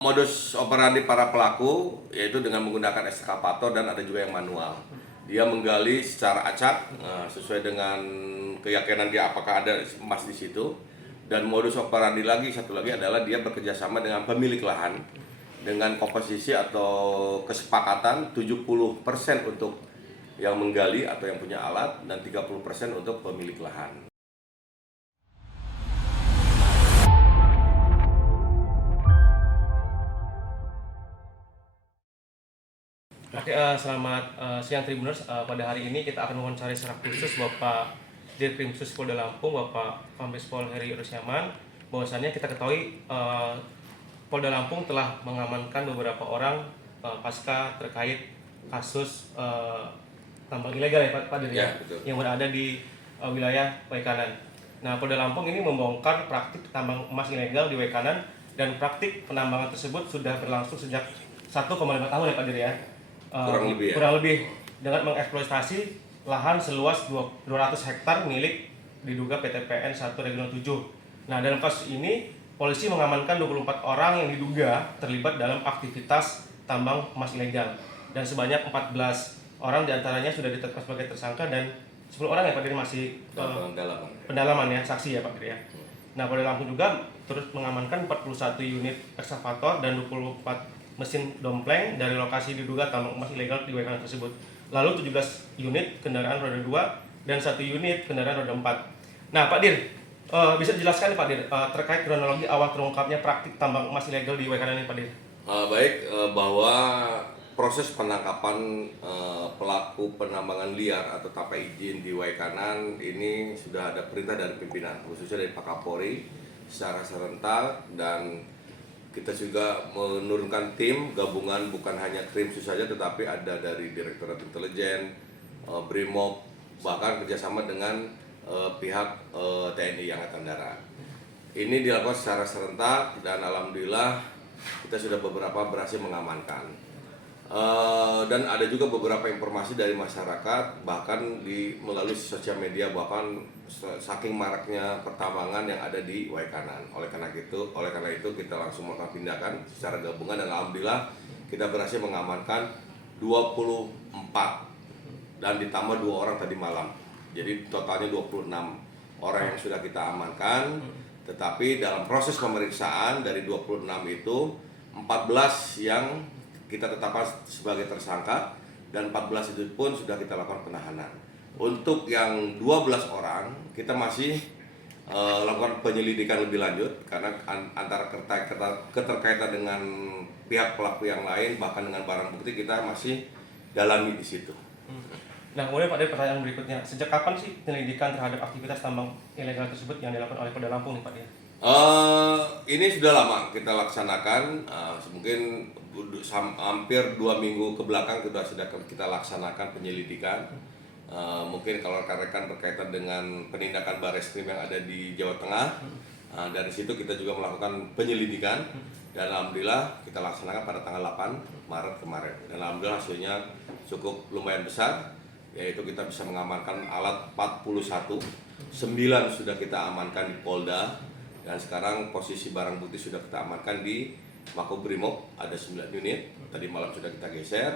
Modus operandi para pelaku yaitu dengan menggunakan eskavator dan ada juga yang manual. Dia menggali secara acak sesuai dengan keyakinan dia apakah ada emas di situ. Dan modus operandi satu lagi adalah dia bekerja sama dengan pemilik lahan dengan komposisi atau kesepakatan 70% untuk yang menggali atau yang punya alat dan 30% untuk pemilik lahan. Oke, selamat siang Tribuners. Pada hari ini kita akan mewawancari secara khusus Bapak Dirkrimsus Polda Lampung, Bapak Kombes Pol Heri Rusyaman. Bahwasannya kita ketahui Polda Lampung telah mengamankan beberapa orang pasca terkait kasus tambang ilegal ya Pak Dir, Ya, betul. yang berada di wilayah Waikanan. Nah, Polda Lampung ini membongkar praktik tambang emas ilegal di Waikanan, dan praktik penambangan tersebut sudah berlangsung sejak 1,5 tahun ya Pak Dir ya. Kurang lebih dengan mengeksploitasi lahan seluas 200 hektar milik diduga PT PN 1 Regional 7. Nah, dalam kasus ini polisi mengamankan 24 orang yang diduga terlibat dalam aktivitas tambang emas ilegal, dan sebanyak 14 orang diantaranya sudah ditetapkan sebagai tersangka dan 10 orang yang Pak Dir masih pendalaman ya, saksi ya Pak Dir ya. Nah, Polda Lampung juga terus mengamankan 41 unit ekskavator dan 24 mesin dompleng dari lokasi diduga tambang emas ilegal di Waikanan tersebut. Lalu 17 unit kendaraan roda 2 dan 1 unit kendaraan roda 4. Nah, Pak Dir, bisa dijelaskan Pak Dir terkait kronologi awal terungkapnya praktik tambang emas ilegal di Waikanan ini Pak Dir? Bahwa proses penangkapan pelaku penambangan liar atau tanpa izin di Waikanan ini sudah ada perintah dari pimpinan, khususnya dari Pak Kapolri secara serentak, dan kita juga menurunkan tim gabungan bukan hanya Krimsus saja tetapi ada dari Direktorat Intelijen, Brimob, bahkan kerjasama dengan pihak TNI Angkatan Darat. Ini dilakukan secara serentak dan alhamdulillah kita sudah beberapa berhasil mengamankan. Dan ada juga beberapa informasi dari masyarakat, bahkan melalui sosial media, bahkan saking maraknya pertambangan yang ada di Waikanan. Oleh karena itu kita langsung melakukan tindakan secara gabungan dan alhamdulillah kita berhasil mengamankan 24 dan ditambah 2 orang tadi malam. Jadi totalnya 26 orang yang sudah kita amankan. Tetapi dalam proses pemeriksaan dari 26 itu 14 yang kita tetapkan sebagai tersangka dan 14 itu pun sudah kita lakukan penahanan. Untuk yang 12 orang kita masih lakukan penyelidikan lebih lanjut karena antara keterkaitan dengan pihak pelaku yang lain bahkan dengan barang bukti kita masih dalami di situ. Nah, kemudian Pak Dir, pertanyaan berikutnya, sejak kapan sih penyelidikan terhadap aktivitas tambang ilegal tersebut yang dilakukan oleh Polda Lampung nih Pak Dir? Ini sudah lama kita laksanakan, mungkin hampir 2 minggu ke belakang sudah kita laksanakan penyelidikan. Mungkin kalau rekan-rekan berkaitan dengan penindakan Bareskrim yang ada di Jawa Tengah, dari situ kita juga melakukan penyelidikan dan alhamdulillah kita laksanakan pada tanggal 8 Maret kemarin. Dan alhamdulillah hasilnya cukup lumayan besar, yaitu kita bisa mengamankan alat 41, 9 sudah kita amankan di Polda, dan sekarang posisi barang bukti sudah kita amankan di Makobrimob, ada 9 unit, tadi malam sudah kita geser,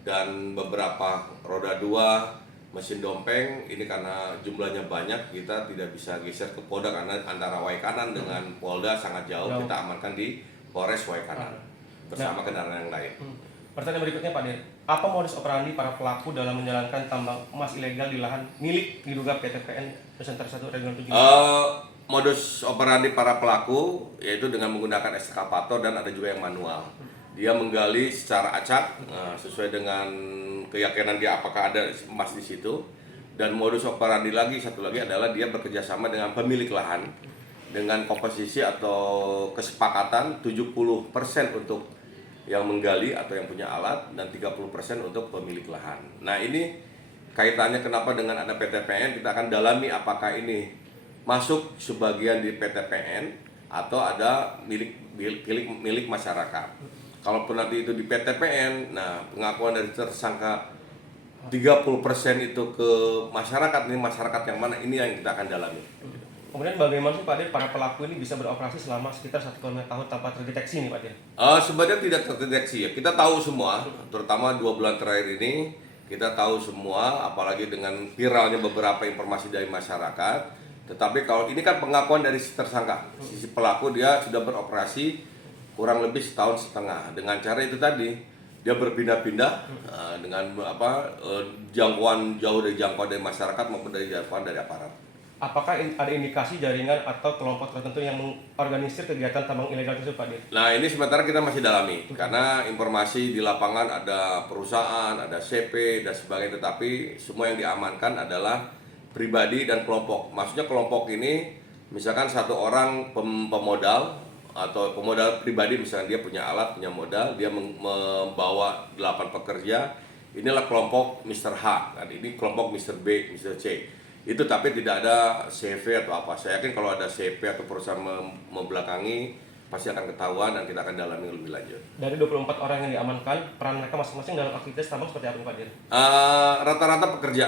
dan beberapa roda 2, mesin dompeng, ini karena jumlahnya banyak kita tidak bisa geser ke Polda karena antara Waikanan dengan Polda sangat jauh, kita amankan di Polres Waikanan bersama kendaraan yang lain. Pertanyaan berikutnya Pak Dir, apa modus operandi para pelaku dalam menjalankan tambang emas ilegal di lahan milik diduga PT PN Nusantara 1 Regional 7? Modus operandi para pelaku yaitu dengan menggunakan eskavator dan ada juga yang manual. Dia menggali secara acak sesuai dengan keyakinan dia apakah ada emas di situ. Dan modus operandi satu lagi adalah dia bekerja sama dengan pemilik lahan dengan komposisi atau kesepakatan 70% untuk yang menggali atau yang punya alat dan 30% untuk pemilik lahan. Nah, ini kaitannya kenapa dengan ada PT PN, kita akan dalami apakah ini masuk sebagian di PT PN atau ada milik masyarakat. Kalaupun nanti itu di PT PN, nah pengakuan dari tersangka 30% itu ke masyarakat, ini masyarakat yang mana, ini yang kita akan dalami. Kemudian bagaimana sih Pak Dir para pelaku ini bisa beroperasi selama sekitar 1,5 tahun tanpa terdeteksi nih Pak Dir? Sebenarnya tidak terdeteksi ya. Kita tahu semua, terutama 2 bulan terakhir ini kita tahu semua, apalagi dengan viralnya beberapa informasi dari masyarakat. Tetapi kalau ini kan pengakuan dari si tersangka, sisi pelaku dia sudah beroperasi kurang lebih 1,5 tahun dengan cara itu tadi dia berpindah-pindah dengan jangkauan jauh dari jangkauan dari masyarakat maupun dari jangkauan dari aparat. Apakah ada indikasi jaringan atau kelompok tertentu yang mengorganisir kegiatan tambang ilegal tersebut Pak Dir? Nah ini sementara kita masih dalami karena informasi di lapangan ada perusahaan, ada CP dan sebagainya, tetapi semua yang diamankan adalah pribadi dan kelompok. Maksudnya kelompok ini misalkan satu orang pemodal atau pemodal pribadi, misalnya dia punya alat, punya modal, dia membawa 8 pekerja. Inilah kelompok Mr. H, kan? Ini kelompok Mr. B, Mr. C. Itu tapi tidak ada CV atau apa. Saya yakin kalau ada CV atau perusahaan membelakangi pasti akan ketahuan dan kita akan dalami lebih lanjut. Dari 24 orang yang diamankan, peran mereka masing-masing dalam aktivitas tambang seperti apa Pak Dir? Rata-rata pekerja.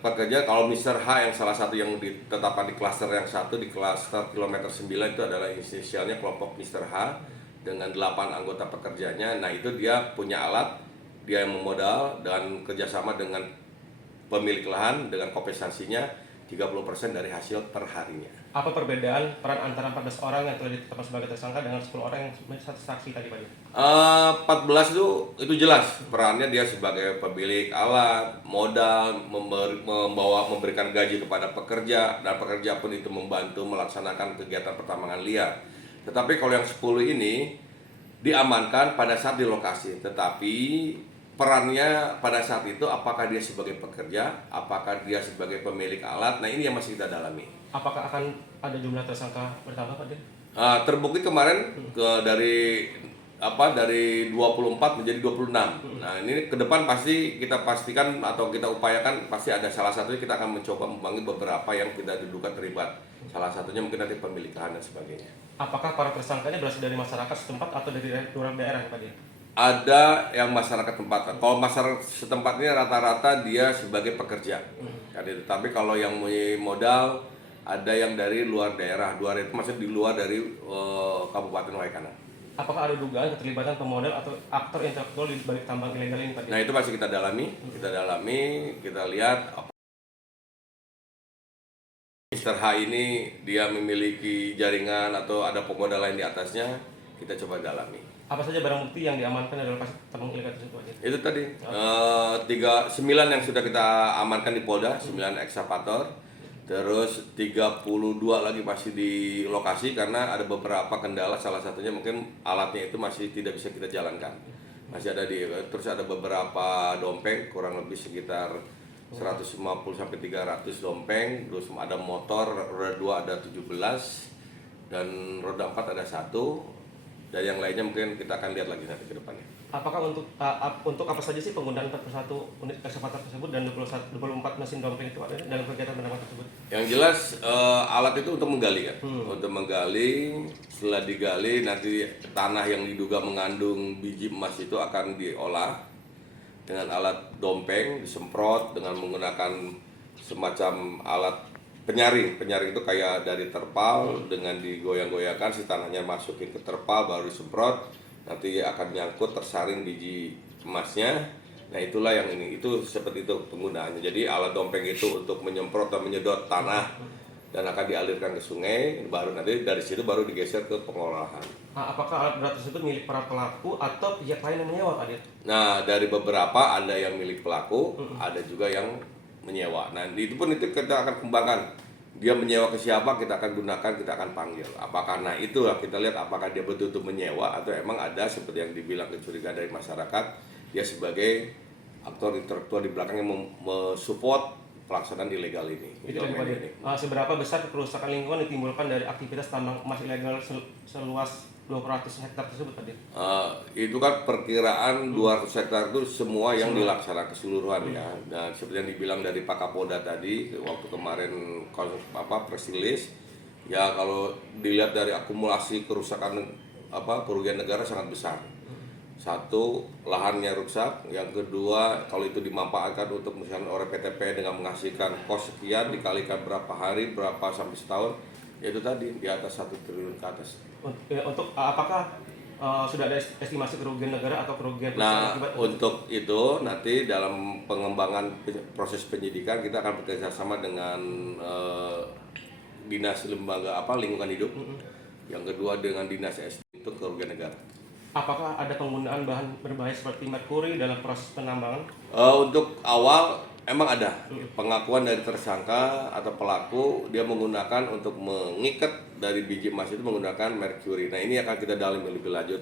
Pekerja kalau Mr. H yang salah satu yang ditetapkan di klaster yang satu, di klaster kilometer 9 itu adalah inisialnya kelompok Mr. H dengan 8 anggota pekerjanya. Nah itu dia punya alat, dia yang memodal dan kerjasama dengan pemilik lahan dengan kompensasinya 30% dari hasil per harinya. Apa perbedaan peran antara 14 orang yang telah ditetapkan sebagai tersangka dengan 10 orang yang satu saksi tadi Pak Dir? 14 itu jelas perannya dia sebagai pemilik alat, modal, memberikan gaji kepada pekerja, dan pekerja pun itu membantu melaksanakan kegiatan pertambangan liar. Tetapi kalau yang 10 ini diamankan pada saat di lokasi, tetapi perannya pada saat itu apakah dia sebagai pekerja, apakah dia sebagai pemilik alat, nah ini yang masih kita dalami. Apakah akan ada jumlah tersangka bertambah Pak Dir? Terbukti kemarin dari 24 menjadi 26. Nah ini ke depan pasti kita pastikan atau kita upayakan pasti ada salah satunya, kita akan mencoba memanggil beberapa yang kita diduga terlibat. Salah satunya mungkin nanti pemilik lahan dan sebagainya. Apakah para tersangkanya berasal dari masyarakat setempat atau dari luar daerah Pak Dir? Ada yang masyarakat tempat. Kalau masyarakat setempat ini rata-rata dia sebagai pekerja. Tapi kalau yang modal ada yang dari luar daerah. Luar itu maksudnya di luar dari Kabupaten Waikanan. Apakah ada dugaan keterlibatan pemodal atau aktor intelektual di balik tambang ilegal ini Pak Dir? Nah itu masih kita dalami, kita lihat Mr. H ini dia memiliki jaringan atau ada pemodal lain di atasnya, kita coba dalami. Apa saja barang bukti yang diamankan dari lokasi tambang ilegal tersebut Pak Dir? Itu tadi 9 yang sudah kita amankan di Polda, 9 ekskavator, terus 32 lagi masih di lokasi karena ada beberapa kendala, salah satunya mungkin alatnya itu masih tidak bisa kita jalankan. Masih ada terus ada beberapa dompeng kurang lebih sekitar 150 sampai 300 dompeng, terus ada motor roda 2 ada 17 dan roda 4 ada 1. Dan yang lainnya mungkin kita akan lihat lagi nanti ke depannya. Apakah untuk apa saja sih penggunaan 41 unit ekskavator tersebut dan 24 mesin dompeng itu ada dalam kegiatan penambang tersebut? Yang jelas alat itu untuk menggali kan, untuk menggali. Setelah digali nanti tanah yang diduga mengandung biji emas itu akan diolah dengan alat dompeng, disemprot dengan menggunakan semacam alat penyaring itu kayak dari terpal dengan digoyang-goyangkan, si tanahnya masukin ke terpal baru disemprot, nanti akan nyangkut tersaring biji emasnya. Nah itulah yang ini, itu seperti itu penggunaannya. Jadi alat dompeng itu untuk menyemprot atau menyedot tanah dan akan dialirkan ke sungai, baru nanti dari situ baru digeser ke pengolahan. Apakah alat berat tersebut milik para pelaku atau pihak lain yang menyewa Pak Dir? Nah dari beberapa ada yang milik pelaku, ada juga yang menyewa. Nah itu pun itu kita akan kembangkan. Dia menyewa ke siapa, kita akan gunakan, kita akan panggil. Apakah nah itulah kita lihat apakah dia betul-betul menyewa atau emang ada seperti yang dibilang kecurigaan dari masyarakat, dia sebagai aktor intelektual di belakang yang mensupport pelaksanaan ilegal ini. Itu Pak Dir. Seberapa besar kerusakan lingkungan ditimbulkan dari aktivitas tambang emas ilegal seluas 200 hektar tersebut Pak Dir? Itu kan perkiraan 200 hektar itu semua yang dilaksanakan keseluruhan ya. Dan seperti yang dibilang dari Pak Kapolda tadi waktu kemarin press release, ya kalau dilihat dari akumulasi kerusakan kerugian negara sangat besar. Satu, lahannya rusak. Yang kedua, kalau itu dimanfaatkan untuk misalnya oleh PTPN dengan menghasilkan kos sekian dikalikan berapa hari, berapa sampai setahun, yaitu tadi di atas 1 triliun ke atas. Untuk apakah sudah ada estimasi kerugian negara atau kerugian perusahaan Nah, akibat untuk itu nanti dalam pengembangan proses penyidikan kita akan bekerja sama dengan dinas lembaga lingkungan hidup. Yang kedua dengan dinas SD untuk kerugian negara. Apakah ada penggunaan bahan berbahaya seperti merkuri dalam proses penambangan? Untuk awal emang ada pengakuan dari tersangka atau pelaku, dia menggunakan untuk mengikat dari biji emas itu menggunakan merkuri. Nah, ini akan kita dalami lebih lanjut.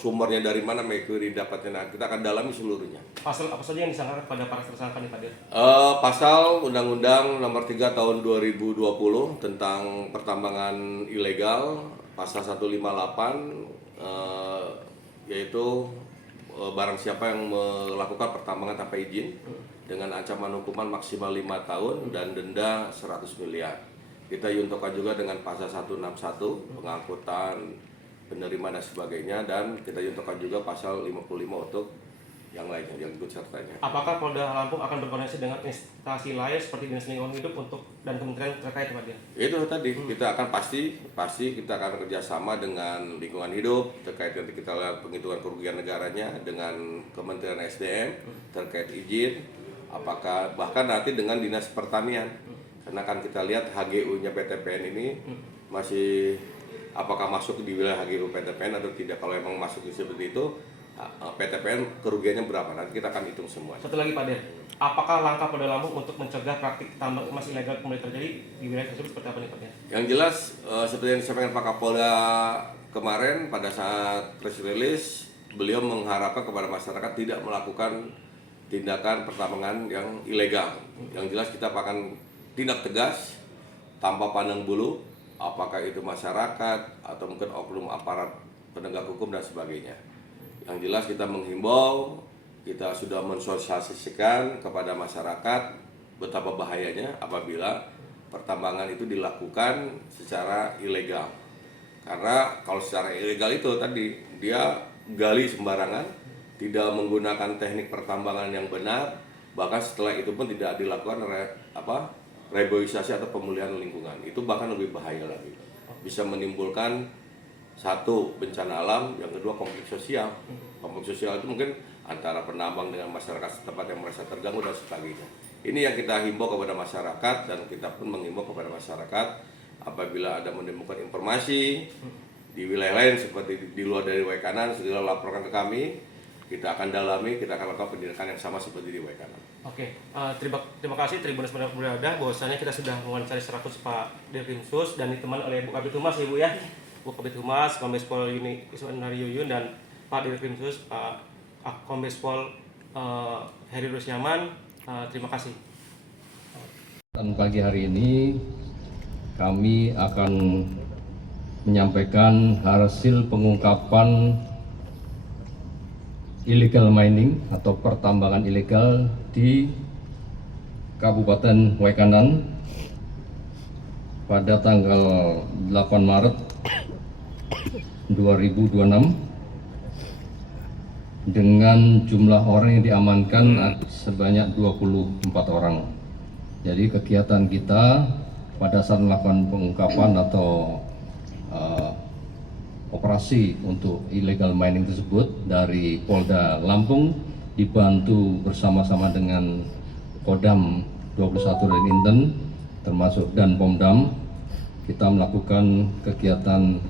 Sumbernya dari mana merkuri dapatnya, nah, kita akan dalami seluruhnya. Pasal apa saja yang disangkakan pada para tersangka nih Pak Dir? Pasal Undang-Undang Nomor 3 Tahun 2020 tentang pertambangan ilegal, pasal 158 yaitu barang siapa yang melakukan pertambangan tanpa izin dengan ancaman hukuman maksimal 5 tahun dan denda 100 miliar. Kita yuntukan juga dengan pasal 161 pengangkutan, penerima dan sebagainya, dan kita yuntukan juga pasal 55 untuk yang lainnya, yang ikut sertanya. Apakah Polda Lampung akan berkoordinasi dengan instansi lain seperti Dinas Lingkungan Hidup untuk dan kementerian terkait Pak Dir? Itu tadi kita akan pasti kita akan kerjasama dengan lingkungan hidup terkait nanti kita lihat penghitungan kerugian negaranya dengan Kementerian SDM terkait izin, apakah bahkan nanti dengan Dinas Pertanian, karena kan kita lihat HGU-nya PTPN ini masih apakah masuk di wilayah HGU PTPN atau tidak. Kalau memang masuk di seperti itu, PTPN kerugiannya berapa, nanti kita akan hitung semua. Satu lagi Pak Dir, apakah langkah Polda Lampung untuk mencegah praktik tambang emas ilegal kembali terjadi di wilayah tersebut seperti apa nih Pak Dir? Yang jelas seperti yang disampaikan Pak Kapolda kemarin pada saat press release, beliau mengharapkan kepada masyarakat tidak melakukan tindakan pertambangan yang ilegal. Yang jelas kita akan tindak tegas tanpa pandang bulu, apakah itu masyarakat atau mungkin oknum aparat penegak hukum dan sebagainya. Yang jelas kita menghimbau, kita sudah mensosialisasikan kepada masyarakat betapa bahayanya apabila pertambangan itu dilakukan secara ilegal. Karena kalau secara ilegal itu tadi dia gali sembarangan, tidak menggunakan teknik pertambangan yang benar, bahkan setelah itu pun tidak dilakukan reboisasi atau pemulihan lingkungan. Itu bahkan lebih bahaya lagi. Bisa menimbulkan satu, bencana alam, yang kedua konflik sosial. Konflik sosial itu mungkin antara penambang dengan masyarakat setempat yang merasa terganggu dan sebagainya. Ini yang kita himbau kepada masyarakat, dan kita pun menghimbau kepada masyarakat apabila ada menemukan informasi di wilayah lain seperti di luar dari Waikanan, segera laporkan ke kami. Kita akan dalami, kita akan lakukan penindakan yang sama seperti di Waikanan. Oke, terima kasih Tribuners Berada, bahwasanya kita sudah mewawancari 100 Pak Dirkrimsus dan ditemani oleh Bu Kabid Humas, Ibu ya. Bu Kabid Humas, Kombes Pol Yuni Iswan Naryuyun, dan Pak Dirkrimsus, Pak Kombes Pol Heri Rusyaman. Terima kasih. Dan pagi hari ini kami akan menyampaikan hasil pengungkapan illegal mining atau pertambangan ilegal di Kabupaten Waikanan pada tanggal 8 Maret 2026 dengan jumlah orang yang diamankan sebanyak 24 orang. Jadi kegiatan kita pada saat melakukan pengungkapan atau operasi untuk illegal mining tersebut dari Polda Lampung dibantu bersama-sama dengan Kodam 21 dan Inten termasuk dan Pomdam, kita melakukan kegiatan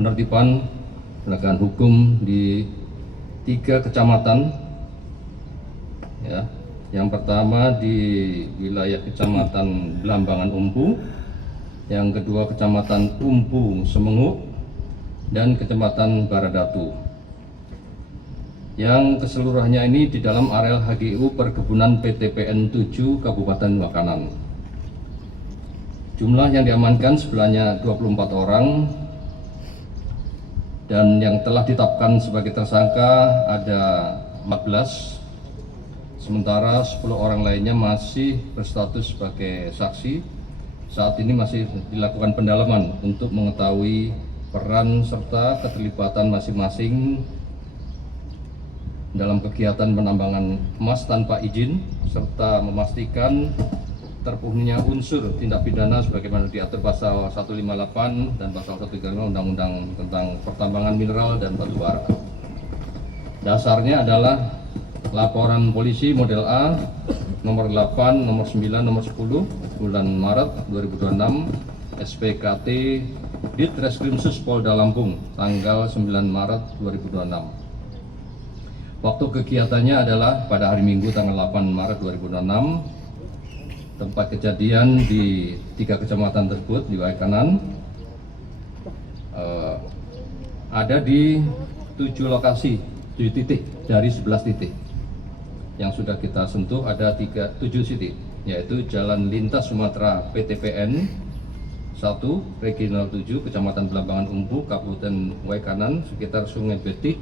penertiban penegakan hukum di 3 kecamatan ya. Yang pertama di wilayah Kecamatan Belambangan Umpu, yang kedua Kecamatan Umpu Semenguk, dan Kecamatan Baradatu. Yang keseluruhannya ini di dalam areal HGU Perkebunan PTPN 7 Kabupaten Waikanan. Jumlah yang diamankan sebenarnya 24 orang, dan yang telah ditetapkan sebagai tersangka ada 14, sementara 10 orang lainnya masih berstatus sebagai saksi. Saat ini masih dilakukan pendalaman untuk mengetahui peran serta keterlibatan masing-masing dalam kegiatan penambangan emas tanpa izin serta memastikan terpenuhinya unsur tindak pidana sebagaimana diatur pasal 158 dan pasal 135 Undang-Undang tentang Pertambangan Mineral dan Batu Bara. Dasarnya adalah laporan polisi model A nomor 8, nomor 9, nomor 10 bulan Maret 2026 SPKT Ditreskrimsus Polda Lampung tanggal 9 Maret 2026. Waktu kegiatannya adalah pada hari Minggu tanggal 8 Maret 2026. Tempat kejadian di 3 kecamatan tersebut di Waikanan ada di 7 lokasi, 7 titik dari 11 titik. Yang sudah kita sentuh ada 7 titik, yaitu Jalan Lintas Sumatera PTPN 1, Regional 7, Kecamatan Blambangan Umpu, Kabupaten Waikanan, sekitar Sungai Betik.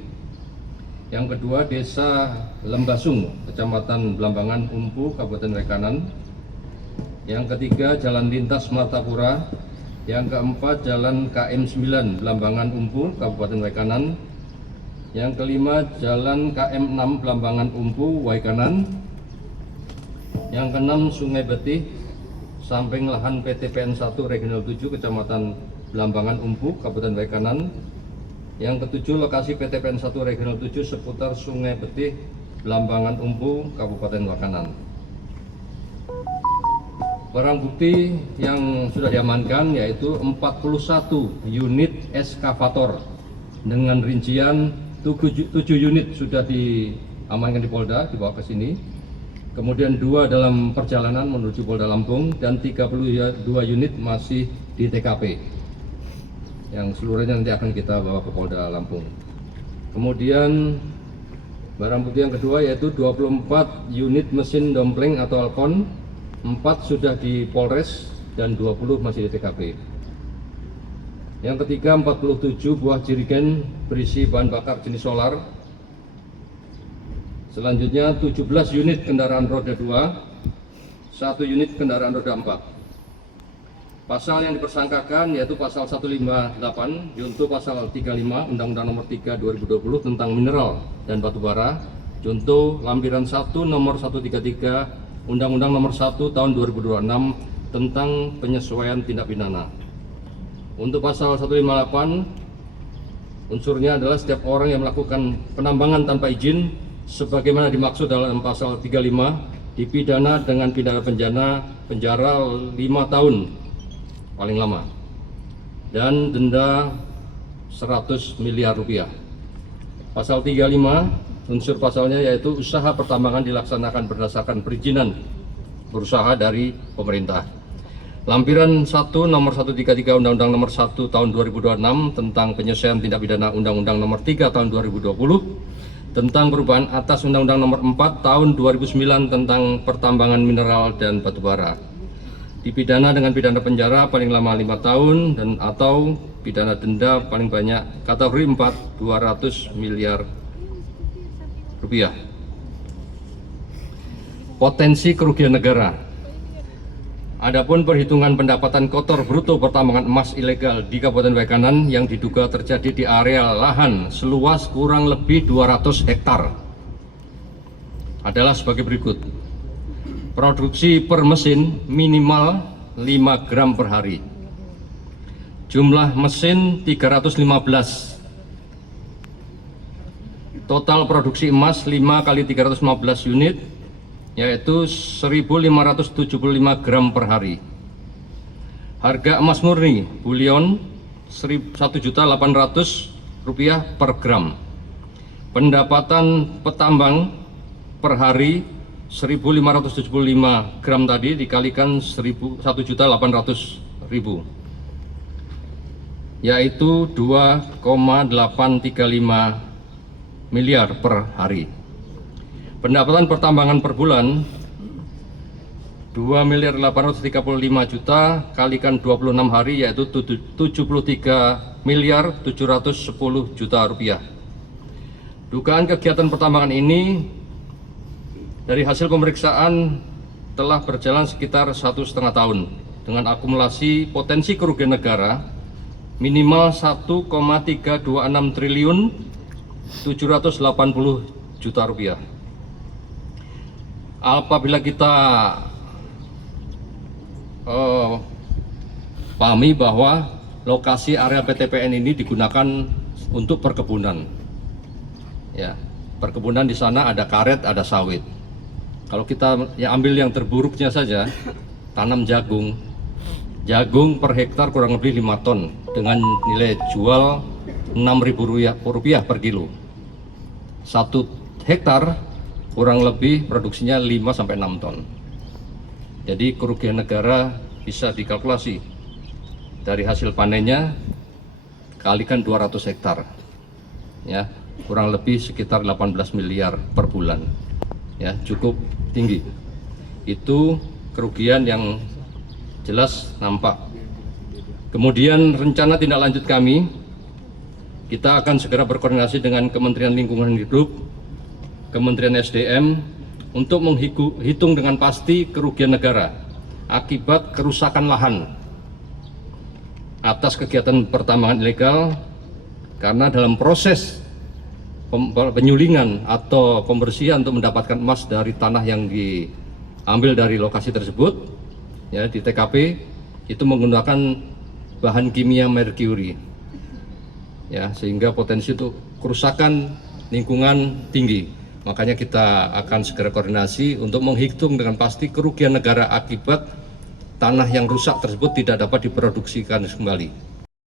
Yang kedua Desa Lembasung, Kecamatan Blambangan Umpu, Kabupaten Waikanan. Yang ketiga Jalan Lintas Martapura. Yang keempat Jalan KM 9 Blambangan Umpu, Kabupaten Waikanan. Yang kelima Jalan KM 6 Blambangan Umpu, Waikanan. Yang keenam Sungai Betih, samping lahan PTPN 1 Regional 7 Kecamatan Blambangan Umpu, Kabupaten Waikanan. Yang ketujuh lokasi PTPN 1 Regional 7 seputar Sungai Betih, Blambangan Umpu, Kabupaten Waikanan. Barang bukti yang sudah diamankan yaitu 41 unit eskavator dengan rincian 7 unit sudah diamankan di Polda, dibawa ke sini. Kemudian 2 dalam perjalanan menuju Polda Lampung dan 32 unit masih di TKP. Yang seluruhnya nanti akan kita bawa ke Polda Lampung. Kemudian barang bukti yang kedua yaitu 24 unit mesin dompleng atau alkon. 4 sudah di Polres dan 20 masih di TKP. Yang ketiga 47 buah jerigen berisi bahan bakar jenis solar. Selanjutnya 17 unit kendaraan roda 2, 1 unit kendaraan roda 4. Pasal yang dipersangkakan yaitu pasal 158 junto pasal 35 Undang-Undang Nomor 3 2020 tentang mineral dan batu bara, junto lampiran 1 nomor 133 Undang-Undang Nomor 1 Tahun 2026 tentang penyesuaian tindak pidana. Untuk pasal 158 unsurnya adalah setiap orang yang melakukan penambangan tanpa izin sebagaimana dimaksud dalam pasal 35 dipidana dengan pidana penjara 5 tahun paling lama dan denda 100 miliar rupiah. Pasal 35 unsur pasalnya yaitu usaha pertambangan dilaksanakan berdasarkan perizinan berusaha dari pemerintah. Lampiran 1 nomor 133 Undang-Undang Nomor 1 Tahun 2026 tentang penyesuaian tindak pidana Undang-Undang Nomor 3 Tahun 2020 tentang perubahan atas Undang-Undang Nomor 4 Tahun 2009 tentang pertambangan mineral dan batu bara. Dipidana dengan pidana penjara paling lama 5 tahun dan atau pidana denda paling banyak kategori 4 200 miliar rupiah. Potensi kerugian negara. Adapun perhitungan pendapatan kotor bruto pertambangan emas ilegal di Kabupaten Waikanan yang diduga terjadi di area lahan seluas kurang lebih 200 hektar adalah sebagai berikut. Produksi per mesin minimal 5 gram per hari. Jumlah mesin 315. Total produksi emas 5 kali 315 unit yaitu 1.575 gram per hari. Harga emas murni bullion Rp1.800.000 per gram. Pendapatan petambang per hari 1.575 gram tadi dikalikan 1.800.000 yaitu 2,835 miliar per hari. Pendapatan pertambangan per bulan 2.835.000.000 kalikan 26 hari yaitu 73.710.000.000 rupiah. Dugaan kegiatan pertambangan ini dari hasil pemeriksaan telah berjalan sekitar 1,5 tahun dengan akumulasi potensi kerugian negara minimal 1,326 triliun 780 juta rupiah. Apabila kita pahami bahwa lokasi area PTPN ini digunakan untuk perkebunan, ya, perkebunan di sana ada karet, ada sawit. Kalau kita ambil yang terburuknya saja, tanam jagung per hektar kurang lebih 5 ton dengan nilai jual Rp6.000 per kilo. 1 hektar kurang lebih produksinya 5-6 ton. Jadi kerugian negara bisa dikalkulasi dari hasil panennya kalikan 200 hektar, ya, kurang lebih sekitar 18 miliar per bulan, ya, cukup tinggi. Itu kerugian yang jelas nampak. Kemudian rencana tindak lanjut kami, kita akan segera berkoordinasi dengan Kementerian Lingkungan Hidup, Kementerian SDM untuk menghitung dengan pasti kerugian negara akibat kerusakan lahan atas kegiatan pertambangan ilegal, karena dalam proses penyulingan atau pembersihan untuk mendapatkan emas dari tanah yang diambil dari lokasi tersebut, ya, di TKP itu menggunakan bahan kimia merkuri, ya, sehingga potensi untuk kerusakan lingkungan tinggi. Makanya kita akan segera koordinasi untuk menghitung dengan pasti kerugian negara akibat tanah yang rusak tersebut tidak dapat diproduksikan kembali.